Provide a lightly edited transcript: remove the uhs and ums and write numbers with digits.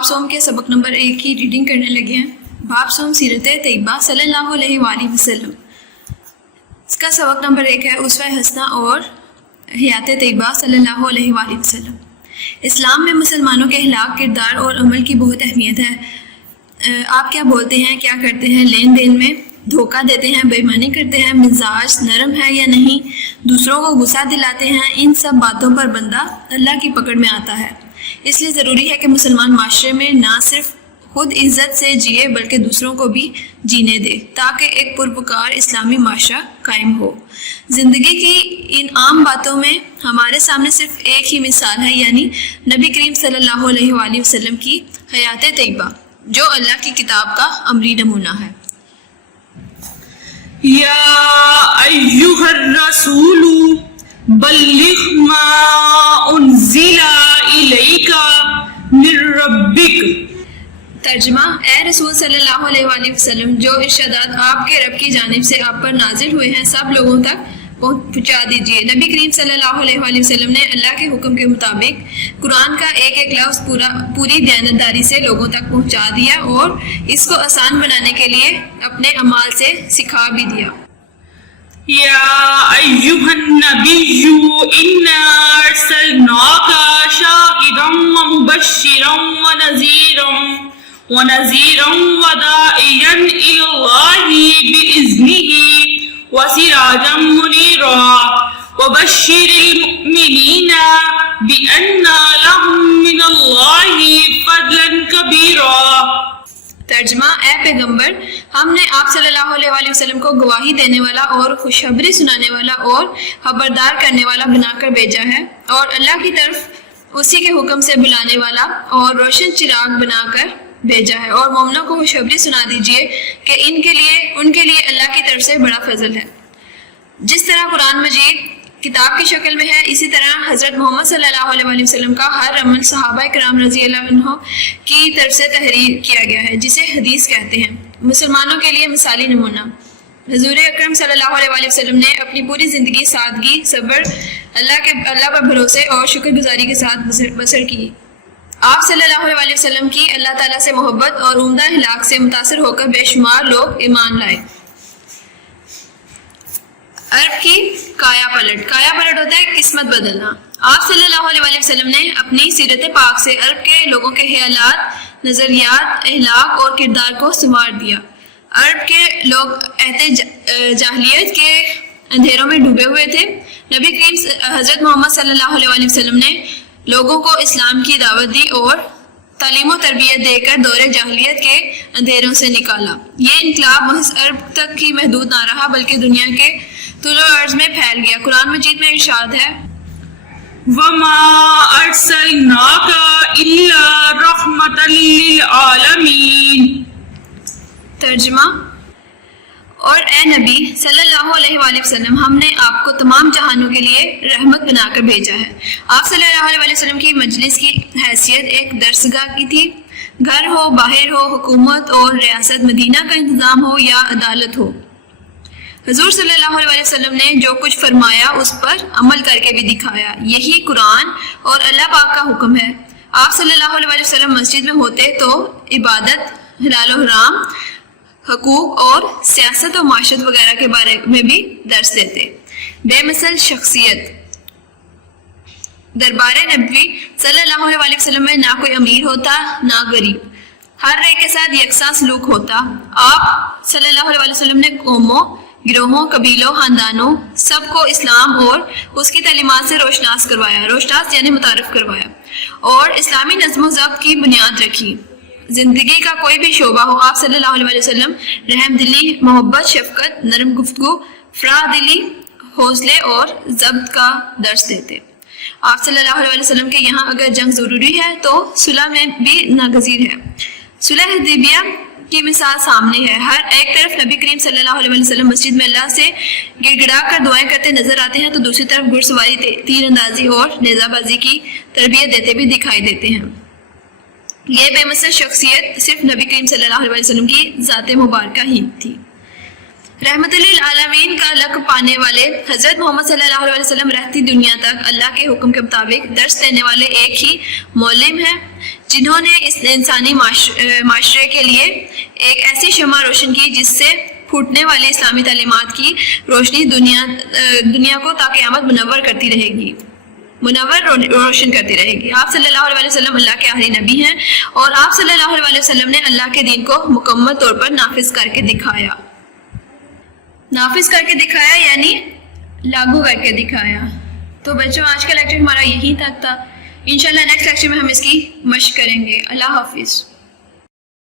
باب صوم کے سبق نمبر 1 کی ریڈنگ کرنے لگے ہیں۔ باب صوم سیرت طیبہ صلی اللہ علیہ وآلہ وسلم۔ اس کا سبق نمبر 1 ہے اسوہ حسنہ اور حیات طیبہ صلی اللہ علیہ وآلہ وسلم۔ اسلام میں مسلمانوں کے اخلاق، کردار اور عمل کی بہت اہمیت ہے۔ آپ کیا بولتے ہیں، کیا کرتے ہیں، لین دین میں دھوکہ دیتے ہیں، بے ایمانی کرتے ہیں، مزاج نرم ہے یا نہیں، دوسروں کو غصہ دلاتے ہیں، ان سب باتوں پر بندہ اللہ کی پکڑ میں آتا ہے۔ اس لیے ضروری ہے کہ مسلمان معاشرے میں نہ صرف خود عزت سے جیے بلکہ دوسروں کو بھی جینے دے تاکہ ایک پروپکار اسلامی معاشرہ قائم ہو۔ زندگی کی ان عام باتوں میں ہمارے سامنے صرف ایک ہی مثال ہے، یعنی نبی کریم صلی اللہ علیہ وآلہ وسلم کی حیات طیبہ، جو اللہ کی کتاب کا عملی نمونہ ہے۔ یا ایھا الرسول بلغ ما انزل الیک من ربک۔ ترجمہ: اے رسول صلی اللہ علیہ وآلہ وسلم، جو ارشادات آپ کے رب کی جانب سے آپ پر نازل ہوئے ہیں سب لوگوں تک پہنچا دیجیے۔ نبی کریم صلی اللہ علیہ وآلہ وسلم نے اللہ کے حکم کے مطابق قرآن کا ایک ایک لفظ پوری دیانتداری سے لوگوں تک پہنچا دیا اور اس کو آسان بنانے کے لیے اپنے اعمال سے سکھا بھی دیا۔ یا ایھا النبی انا ارسلناک شاہدا ومبشرا ونذیرا وداعیا الی اللہ بإذنہ وسراجا منیرا وبشر المؤمنین بأن لهم من اللہ فضلا کبیرا۔ ترجمہ: اے پیغمبر، ہم نے آپ صلی اللہ علیہ وآلہ وسلم کو گواہی دینے والا اور خوشخبری سنانے والا اور خبردار کرنے والا بنا کر بھیجا ہے، اور اللہ کی طرف اسی کے حکم سے بلانے والا اور روشن چراغ بنا کر بھیجا ہے، اور مومنوں کو خوشخبری سنا دیجیے کہ ان کے لیے اللہ کی طرف سے بڑا فضل ہے۔ جس طرح قرآن مجید کتاب کی شکل میں ہے، اسی طرح حضرت محمد صلی اللہ علیہ وآلہ وسلم کا ہر عمل صحابہ کرام رضی اللہ عنہ کی طرف سے تحریر کیا گیا ہے، جسے حدیث کہتے ہیں۔ مسلمانوں کے لیے مثالی نمونہ: حضور اکرم صلی اللہ علیہ وآلہ وسلم نے اپنی پوری زندگی سادگی، صبر، اللہ پر بھروسے اور شکر گزاری کے ساتھ بسر کی۔ آپ صلی اللہ علیہ وآلہ وسلم کی اللہ تعالیٰ سے محبت اور عمدہ اخلاق سے متاثر ہو کر بے شمار لوگ ایمان لائے۔ عرب کی کایا پلٹ ہوتا ہے قسمت بدلنا۔ آپ صلی اللہ علیہ وآلہ وسلم نے اپنی سیرت پاک سے عرب کے لوگوں کے خیالات، نظریات، اخلاق اور کردار کو سنوار دیا۔ عرب کے لوگ جاہلیت کے اندھیروں میں ڈوبے ہوئے تھے۔ نبی کریم حضرت محمد صلی اللہ علیہ وآلہ وسلم نے لوگوں کو اسلام کی دعوت دی اور تعلیم و تربیت دے کر دور جاہلیت کے اندھیروں سے نکالا۔ یہ انقلاب محض عرب تک ہی محدود نہ رہا بلکہ دنیا کے طول و عرض میں پھیل گیا۔ قرآن مجید میں ارشاد ہے: وَمَا أَرْسَلْنَاكَ إِلَّا رَحْمَةً لِّلْعَالَمِينَ۔ ترجمہ: اور اے نبی صلی اللہ علیہ وآلہ وسلم، ہم نے آپ کو تمام جہانوں کے لیے رحمت بنا کر بھیجا ہے۔ آپ صلی اللہ علیہ وآلہ وسلم کی مجلس کی حیثیت ایک درسگاہ کی تھی۔ گھر ہو، باہر ہو، حکومت اور ریاست، مدینہ کا انتظام ہو یا عدالت ہو، حضور صلی اللہ علیہ وسلم نے جو کچھ فرمایا اس پر عمل کر کے بھی دکھایا۔ یہی قرآن اور اللہ پاک کا حکم ہے۔ آپ صلی اللہ علیہ وسلم مسجد میں ہوتے تو عبادت، حلال و حرام، حقوق اور سیاست و معاشرت وغیرہ کے بارے میں بھی درس دیتے۔ بے مثل شخصیت۔ دربار نبوی صلی اللہ علیہ وسلم میں نہ کوئی امیر ہوتا نہ غریب، ہر ایک کے ساتھ یکساں سلوک ہوتا۔ آپ صلی اللہ علیہ وسلم نے قوموں، گروہوں، قبیلوں، خاندانوں سب کو اسلام اور اس کی تعلیمات سے روشناس یعنی متعارف کروایا اور اسلامی نظم و ضبط کی بنیاد رکھی۔ زندگی کا کوئی بھی شعبہ ہو، آپ صلی اللہ علیہ وسلم رحم دلی، محبت، شفقت، نرم گفتگو، فراخ دلی، حوصلے اور ضبط کا درس دیتے۔ آپ صلی اللہ علیہ وسلم کے یہاں اگر جنگ ضروری ہے تو صلح میں بھی ناگزیر ہے۔ صلح حدیبیہ کی مثال سامنے ہے۔ ہر ایک طرف نبی کریم صلی اللہ علیہ وسلم مسجد میں اللہ سے گڑ گڑا کر دعائیں کرتے نظر آتے ہیں، تو دوسری طرف گھڑ سواری، تیر اندازی اور نیزہ بازی کی تربیت دیتے بھی دکھائی دیتے ہیں۔ یہ بے مثل شخصیت صرف نبی کریم صلی اللہ علیہ وسلم کی ذات مبارکہ ہی تھی۔ رحمت للعالمین کا لقب پانے والے حضرت محمد صلی اللہ علیہ وسلم رہتی دنیا تک اللہ کے حکم کے مطابق درس دینے والے ایک ہی معلم ہیں، جنہوں نے اس انسانی معاشرے کے لیے ایک ایسی شمع روشن کی جس سے پھوٹنے والی اسلامی تعلیمات کی روشنی دنیا کو تا قیامت منور کرتی رہے گی، روشن کرتی رہے گی۔ آپ صلی اللہ علیہ وسلم اللہ کے آخری نبی ہیں، اور آپ صلی اللہ علیہ وسلم نے اللہ کے دین کو مکمل طور پر نافذ کر کے دکھایا یعنی لاگو کر کے دکھایا۔ تو بچوں آج کا لیکچر ہمارا یہی تک تھا، انشاءاللہ نیکسٹ لیکچر میں ہم اس کی مشق کریں گے۔ اللہ حافظ۔